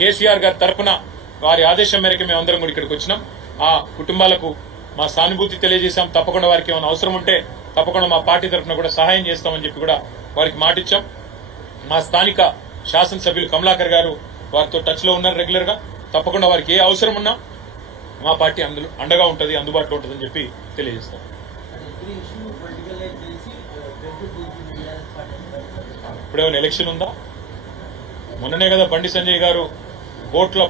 కేసీఆర్ గారి తరఫున వారి ఆదేశం మేరకు మేమందరం కూడా ఇక్కడికి వచ్చినాం. ఆ కుటుంబాలకు మా సానుభూతి తెలియజేశాం. తప్పకుండా వారికి ఏమైనా అవసరం ఉంటే తప్పకుండా మా పార్టీ తరఫున కూడా సహాయం చేస్తామని చెప్పి కూడా వారికి మాటిచ్చాం. మా స్థానిక శాసనసభ్యులు కమలాకర్ గారు వారితో టచ్ లో ఉన్నారు రెగ్యులర్ గా. తప్పకుండా వారికి ఏ అవసరం ఉన్నా మా పార్టీ అండగా ఉంటుంది, అందుబాటులో ఉంటుందని చెప్పి తెలియజేస్తాం. ఇప్పుడేమైనా ఎలక్షన్ ఉందా? మొన్ననే కదా బండి సంజయ్ గారు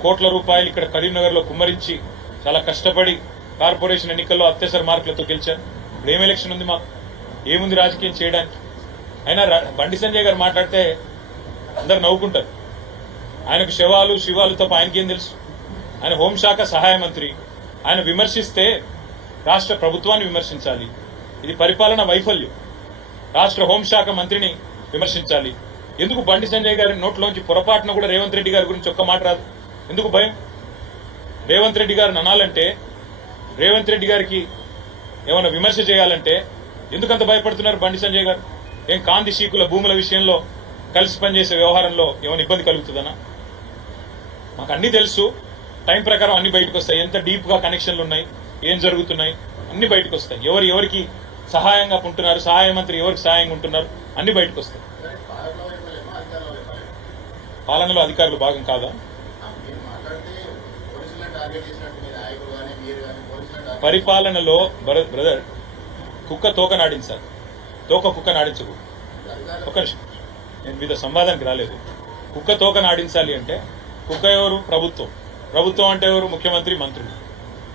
కోట్ల రూపాయలు ఇక్కడ కరీంనగర్ లో కుమ్మరించి చాలా కష్టపడి కార్పొరేషన్ ఎన్నికల్లో అత్యవసర మార్కులతో గెలిచారు. ఇప్పుడు ఏం ఎలక్షన్ ఉంది? మాకు ఏముంది రాజకీయం చేయడానికి? అయినా బండి సంజయ్ గారు మాట్లాడితే అందరు నవ్వుకుంటారు. ఆయనకు శివాలు తప్ప ఆయనకేం తెలుసు? ఆయన హోంశాఖ సహాయ మంత్రి. ఆయన విమర్శిస్తే రాష్ట్ర ప్రభుత్వాన్ని విమర్శించాలి. ఇది పరిపాలన వైఫల్యం. రాష్ట్ర హోంశాఖ మంత్రిని విమర్శించాలి. ఎందుకు బండి సంజయ్ గారి నోట్లోంచి పొరపాటున కూడా రేవంత్ రెడ్డి గారి గురించి ఒక్క మాట రాదు? ఎందుకు భయం? రేవంత్ రెడ్డి గారిని అనాలంటే, రేవంత్ రెడ్డి గారికి ఏమైనా విమర్శ చేయాలంటే ఎందుకంత భయపడుతున్నారు బండి సంజయ్ గారు? ఏం కాంతి శీకుల భూముల విషయంలో కలిసి పనిచేసే వ్యవహారంలో ఏమైనా ఇబ్బంది కలుగుతుందనా? మాకు అన్ని తెలుసు. టైం ప్రకారం అన్ని బయటకు వస్తాయి. ఎంత డీప్ గా కనెక్షన్లు ఉన్నాయి, ఏం జరుగుతున్నాయి అన్ని బయటకు వస్తాయి. ఎవరికి సహాయంగా ఉంటున్నారు, సహాయ మంత్రి ఎవరికి సహాయంగా ఉంటున్నారు అన్ని బయటకు వస్తాయి. పాలనలో అధికారులు భాగం కాదా? పరిపాలనలో బ్రదర్ కుక్క తోక నాడించాలి, తోక కుక్క నాడించకూడదు. ఒక నిమిషం, నేను మీద సంవాదానికి రాలేదు. కుక్క తోక నాడించాలి అంటే కుక్క ఎవరు? ప్రభుత్వం అంటే ఎవరు? ముఖ్యమంత్రి, మంత్రులు.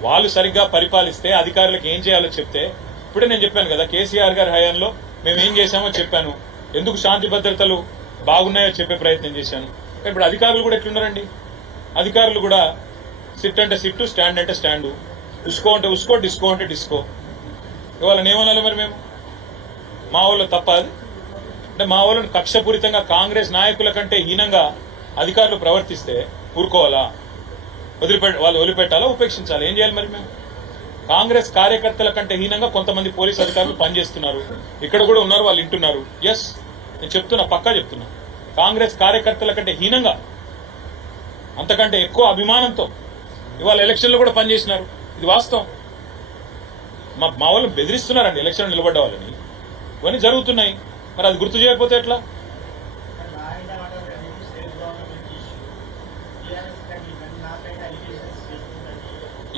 వాళ్ళు సరిగ్గా పరిపాలిస్తే అధికారులకు ఏం చేయాలో చెప్తే, ఇప్పుడే నేను చెప్పాను కదా కేసీఆర్ గారి హయాంలో మేము ఏం చేశామో చెప్పాను. ఎందుకు శాంతి భద్రతలు బాగున్నాయో చెప్పే ప్రయత్నం చేశాను. ఇప్పుడు అధికారులు కూడా ఎట్లున్నారండి? అధికారులు కూడా సిట్ అంటే సిట్టు, స్టాండ్ అంటే స్టాండు, ఉస్కో అంటే ఉస్కో, డిస్కో అంటే డిస్కో. ఇవాళ ఏమనాలి మరి మేము? మా వాళ్ళు తప్ప అది? అంటే మా వాళ్ళని కక్షపూరితంగా కాంగ్రెస్ నాయకుల కంటే హీనంగా అధికారులు ప్రవర్తిస్తే ఊరుకోవాలా? వాళ్ళు వదిలిపెట్టాలా, ఉపేక్షించాలి? ఏం చేయాలి మరి మేము? కాంగ్రెస్ కార్యకర్తల కంటే హీనంగా కొంతమంది పోలీసు అధికారులు పనిచేస్తున్నారు. ఇక్కడ కూడా ఉన్నారు, వాళ్ళు వింటున్నారు. ఎస్, నేను చెప్తున్నా, పక్కా చెప్తున్నా. కాంగ్రెస్ కార్యకర్తల కంటే హీనంగా, అంతకంటే ఎక్కువ అభిమానంతో ఇవాళ ఎలక్షన్లో కూడా పనిచేసినారు. ఇది వాస్తవం. మా వాళ్ళు బెదిరిస్తున్నారండి ఎలక్షన్ నిలబడ్డ వాళ్ళని. ఇవన్నీ జరుగుతున్నాయి. మరి అది గుర్తు చేయకపోతే ఎట్లా?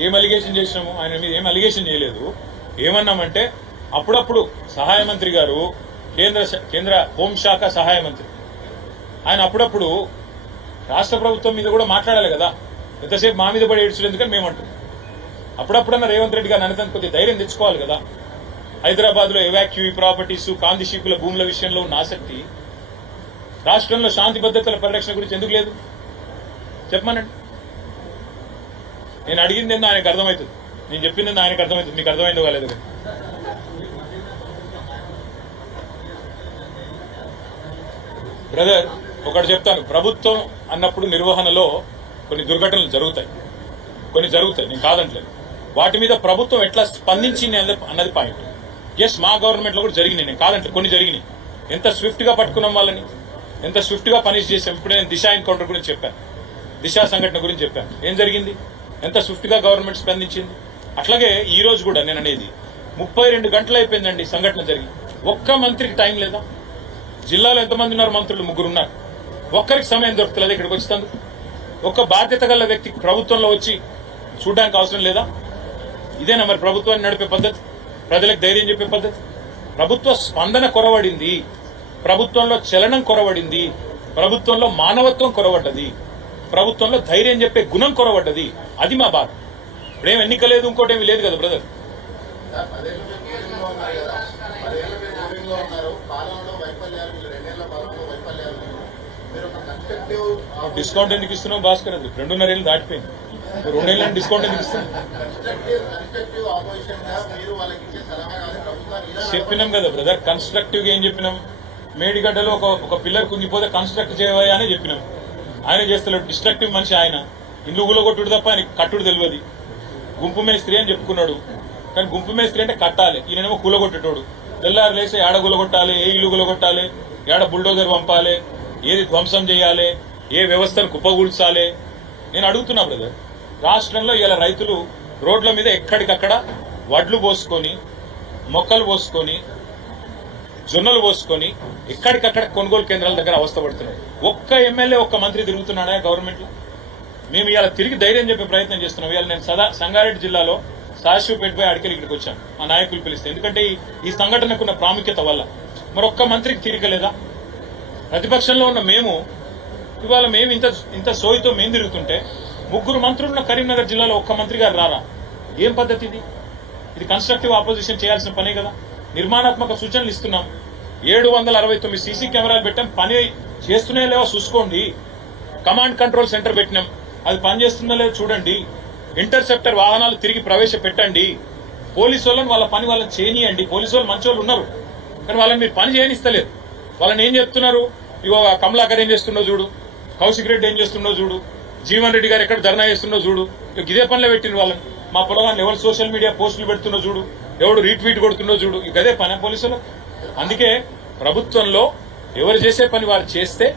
ఏం అలిగేషన్ చేసినాము? ఆయన మీద ఏం అలిగేషన్ చేయలేదు. ఏమన్నామంటే అప్పుడప్పుడు సహాయ మంత్రి గారు కేంద్ర హోంశాఖ సహాయ మంత్రి, ఆయన అప్పుడప్పుడు రాష్ట్ర ప్రభుత్వం మీద కూడా మాట్లాడాలి కదా. ఎంతసేపు మా మీద పడి ఏడ్చుడు ఎందుకని మేము అంటున్నాం. అప్పుడప్పుడన్నా రేవంత్ రెడ్డి గారు అనంతరం కొద్దిగా ధైర్యం తెచ్చుకోవాలి కదా. హైదరాబాద్ లో ఎవాక్యూవీ ప్రాపర్టీస్, కాంతి శీకుల భూముల విషయంలో ఉన్న ఆసక్తి రాష్ట్రంలో శాంతి భద్రతల పరిరక్షణ గురించి ఎందుకు లేదు? చెప్పమనండి. నేను అడిగింది ఏందో ఆయనకు అర్థమవుతుంది, నేను చెప్పింది ఏందో ఆయనకు అర్థమవుతుంది. మీకు అర్థమైందో కాలేదు? బ్రదర్ ఒకటి చెప్తాను, ప్రభుత్వం అన్నప్పుడు నిర్వహణలో కొన్ని దుర్ఘటనలు జరుగుతాయి, నేను కాదంటలేదు. వాటి మీద ప్రభుత్వం ఎట్లా స్పందించింది అన్నది పాయింట్. ఎస్, మా గవర్నమెంట్ లో కూడా జరిగినాయి, నేను కాదంటే కొన్ని జరిగినాయి. ఎంత స్విఫ్ట్ గా పట్టుకున్నాం వాళ్ళని, ఎంత స్విఫ్ట్ గా పనిష్ చేసాం. ఇప్పుడే నేను దిశ ఎన్కౌంటర్ గురించి చెప్పాను, దిశ సంఘటన గురించి చెప్పాను. ఏం జరిగింది? ఎంత స్విఫ్ట్ గా గవర్నమెంట్ స్పందించింది. అట్లాగే ఈ రోజు కూడా నేను అనేది 32 గంటలు అయిపోయిందండి సంఘటన జరిగి. ఒక్క మంత్రికి టైం లేదా? జిల్లాలో ఎంతమంది ఉన్నారు మంత్రులు? 3 ఉన్నారు. ఒక్కరికి సమయం దొరుకుతలేదు ఇక్కడికి వచ్చినందుకు. ఒక్క బాధ్యత గల వ్యక్తి ప్రభుత్వంలో వచ్చి చూడడానికి అవసరం లేదా? ఇదేనా మరి ప్రభుత్వాన్ని నడిపే పద్ధతి? ప్రజలకు ధైర్యం చెప్పే పద్ధతి? ప్రభుత్వ స్పందన కొరవడింది, ప్రభుత్వంలో చలనం కొరవడింది, ప్రభుత్వంలో మానవత్వం కొరవడ్డది, ప్రభుత్వంలో ధైర్యం చెప్పే గుణం కొరవడ్డది. అది మా బాధ. ఇప్పుడేం ఎన్నిక లేదు, ఇంకోటేమీ లేదు కదా బ్రదర్. డిస్కౌంట్ ఎందుకు ఇస్తున్నావు భాస్కర్? అది 2.5 ఏళ్ళు దాటిపోయింది. 2 ఏళ్ళని డిస్కౌంట్ ఎందుకు ఇస్తున్నావు? చెప్పినాం కదా బ్రదర్, కన్స్ట్రక్టివ్ గా ఏం చెప్పినాం? మేడిగడ్డలో ఒక పిల్లర్ కుంగిపోతే కన్స్ట్రక్ట్ చేయవా అని చెప్పినాం. ఆయన చేస్తలేడు, డిస్ట్రక్టివ్ మనిషి ఆయన. ఇల్లు గులగొట్టుడు తప్ప ఆయన కట్టుడు తెలియదు. గుంపు మేస్త్రి అని చెప్పుకున్నాడు, కానీ గుంపు మేస్త్రి అంటే కట్టాలి, ఈయనేమో కూలగొట్టేటోడు. తెల్లారు లేసి ఏడ గులగొట్టాలి, ఏ ఇల్లు గులగొట్టాలి, ఏడ బుల్డోజర్ పంపాలి, ఏది ధ్వంసం చేయాలి, ఏ వ్యవస్థను కుప్పగూల్చాలి, నేను అడుగుతున్నా బ్రదర్, రాష్ట్రంలో ఇలా రైతులు రోడ్ల మీద ఎక్కడికక్కడ వడ్లు పోసుకొని, మొక్కలు పోసుకొని, జొన్నలు పోసుకొని ఎక్కడికక్కడ కొనుగోలు కేంద్రాల దగ్గర అవస్థపడుతున్నారు. ఒక్క ఎమ్మెల్యే, ఒక్క మంత్రి తిరుగుతున్నాడా గవర్నమెంట్ లో? మేము ఇవాళ తిరిగి ధైర్యం చెప్పే ప్రయత్నం చేస్తున్నాం. ఇవాళ నేను సంగారెడ్డి జిల్లాలో సాశివపేటపై అడికలు ఇక్కడికి వచ్చాను, మా నాయకులు పిలిస్తే. ఎందుకంటే ఈ సంఘటనకున్న ప్రాముఖ్యత వల్ల. మరొక్క మంత్రికి తీరికలేదా? ప్రతిపక్షంలో ఉన్న మేము ఇవాళ మేము ఇంత సోయితో మేము తిరుగుతుంటే 3 మంత్రులున్న కరీంనగర్ జిల్లాలో ఒక్క మంత్రి గారు రారా? ఏం పద్ధతి ఇది? ఇది కన్స్ట్రక్టివ్ ఆపోజిషన్ చేయాల్సిన పనే కదా. నిర్మాణాత్మక సూచనలు ఇస్తున్నాం. 769 సీసీ కెమెరాలు పెట్టాం, పని చేస్తూనే లేవో చూసుకోండి. కమాండ్ కంట్రోల్ సెంటర్ పెట్టినాం, అది పని చేస్తుందో లేదో చూడండి. ఇంటర్సెప్టర్ వాహనాలు తిరిగి ప్రవేశపెట్టండి. పోలీసు వాళ్ళని వాళ్ళ పని వాళ్ళని చేయనియండి. పోలీసు వాళ్ళు మంచి వాళ్ళు ఉన్నారు, కానీ వాళ్ళని మీరు పని చేయనిస్తలేదు. వాళ్ళని ఏం చెప్తున్నారు? ఇగో కమలాకర్ ఏం చేస్తుండో చూడు, కౌశిక్ రెడ్డి ఏం చేస్తుండో చూడు, జీవన్ రెడ్డి గారు ఎక్కడ ధర్నా చేస్తుండో చూడు. ఇదే పనిలో పెట్టిన వాళ్ళని. మా పొలగాన్ని ఎవరు సోషల్ మీడియా పోస్టులు పెడుతుండో చూడు, ఎవడు రీట్వీట్ కొడుతుండో చూడు. ఇదే పని పోలీసులు. అందుకే ప్రభుత్వంలో ఎవరు చేసే పని వారు చేస్తే